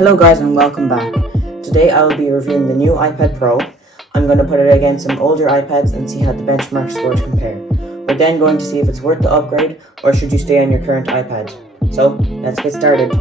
Hello guys and welcome back. Today I will be reviewing the new iPad Pro. I'm going to put it against some older iPads and see how the benchmark scores compare. We're then going to see if it's worth the upgrade or should you stay on your current iPad. So let's get started.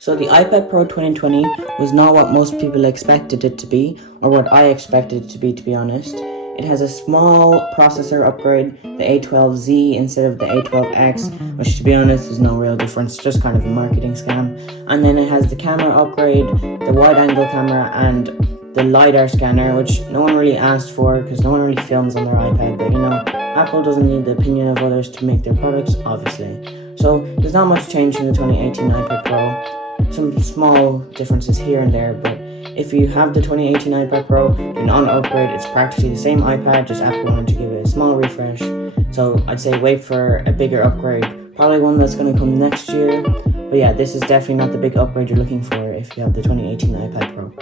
So the iPad Pro 2020 was not what most people expected it to be, or what I expected it to be honest. It has a small processor upgrade, the A12Z instead of the A12X, which to be honest is no real difference, just kind of a marketing scam. And then it has the camera upgrade, the wide angle camera, and the LiDAR scanner, which no one really asked for because no one really films on their iPad, but you know, Apple doesn't need the opinion of others to make their products, obviously. So there's not much change from the 2018 iPad Pro. Some small differences here and there, but if you have the 2018 iPad Pro, do not upgrade. It's practically the same iPad, just Apple wanted to give it a small refresh. So I'd say wait for a bigger upgrade, probably one that's going to come next year. But yeah, this is definitely not the big upgrade you're looking for if you have the 2018 iPad Pro.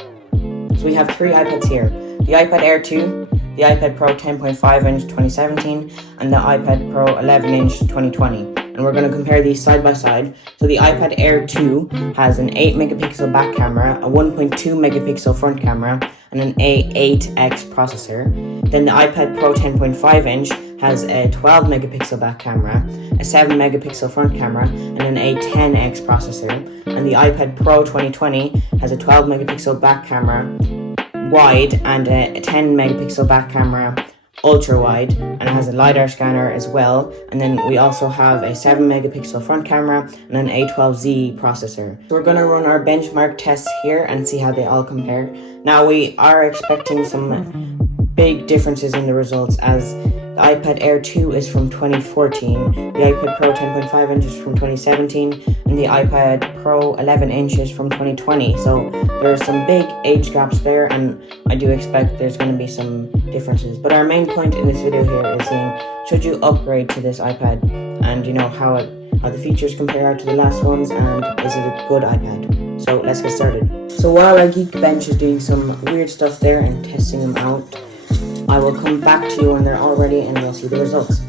So we have three iPads here: the iPad Air 2, the iPad Pro 10.5-inch 2017, and the iPad Pro 11-inch 2020. And we're going to compare these side by side. So the iPad Air 2 has an 8 megapixel back camera, a 1.2 megapixel front camera, and an A8X processor. Then the iPad Pro 10.5-inch has a 12 megapixel back camera, a 7 megapixel front camera, and an A10X processor. And the iPad Pro 2020 has a 12 megapixel back camera wide and a 10 megapixel back camera ultra wide, and it has a LiDAR scanner as well. And then we also have a 7 megapixel front camera and an A12Z processor. So we're going to run our benchmark tests here and see how they all compare. Now we are expecting some big differences in the results, as the iPad Air 2 is from 2014, the iPad Pro 10.5-inch is from 2017, and the iPad Pro 11-inch is from 2020. So there are some big age gaps there, and I do expect there's going to be some differences. But our main point in this video here is seeing, should you upgrade to this iPad, and you know how the features compare out to the last ones, and is it a good iPad? So let's get started. So while our Geekbench is doing some weird stuff there and testing them out, I will come back to you when they're all ready and we'll see the results.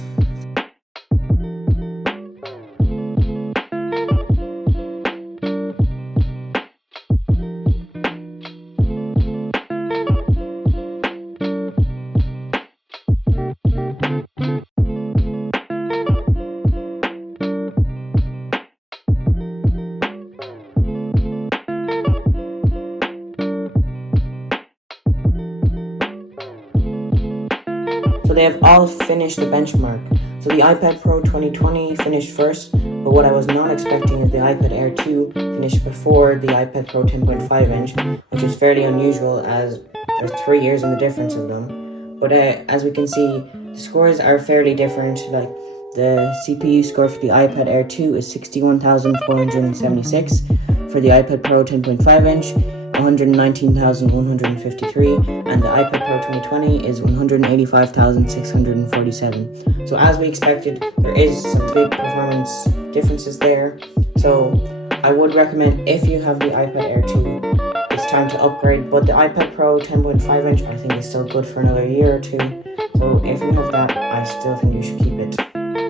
So they have all finished the benchmark. So the iPad Pro 2020 finished first, but what I was not expecting is the iPad Air 2 finished before the iPad Pro 10.5-inch, which is fairly unusual as there's 3 years in the difference of them. But as we can see, the scores are fairly different. Like the CPU score for the iPad Air 2 is 61,476, for the iPad Pro 10.5-inch 119,153, and the iPad Pro 2020 is 185,647. So as we expected, there is some big performance differences there. So I would recommend, if you have the iPad Air 2, it's time to upgrade. But the iPad Pro 10.5-inch I think is still good for another year or two. So if you have that, I still think you should keep it.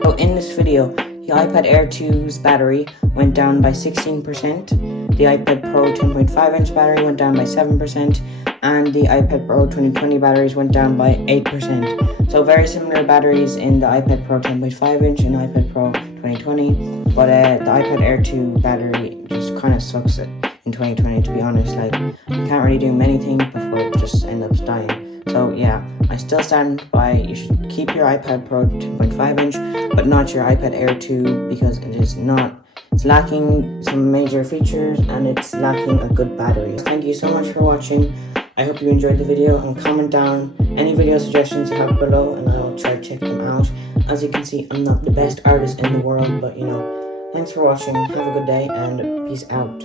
So in this video, the iPad Air 2's battery went down by 16%, the iPad Pro 10.5-inch battery went down by 7%, and the iPad Pro 2020 batteries went down by 8%. So very similar batteries in the iPad Pro 10.5-inch and iPad Pro 2020, but the iPad Air 2 battery just kind of sucks it in 2020, to be honest. Like, you can't really do many things before it just ends up dying. So yeah, I still stand by you should keep your iPad Pro 10.5-inch, but not your iPad Air 2, because it's lacking some major features and it's lacking a good battery. Thank you so much for watching. I hope you enjoyed the video, and comment down any video suggestions you have below and I will try to check them out. As you can see, I'm not the best artist in the world, but you know, thanks for watching, have a good day, and peace out.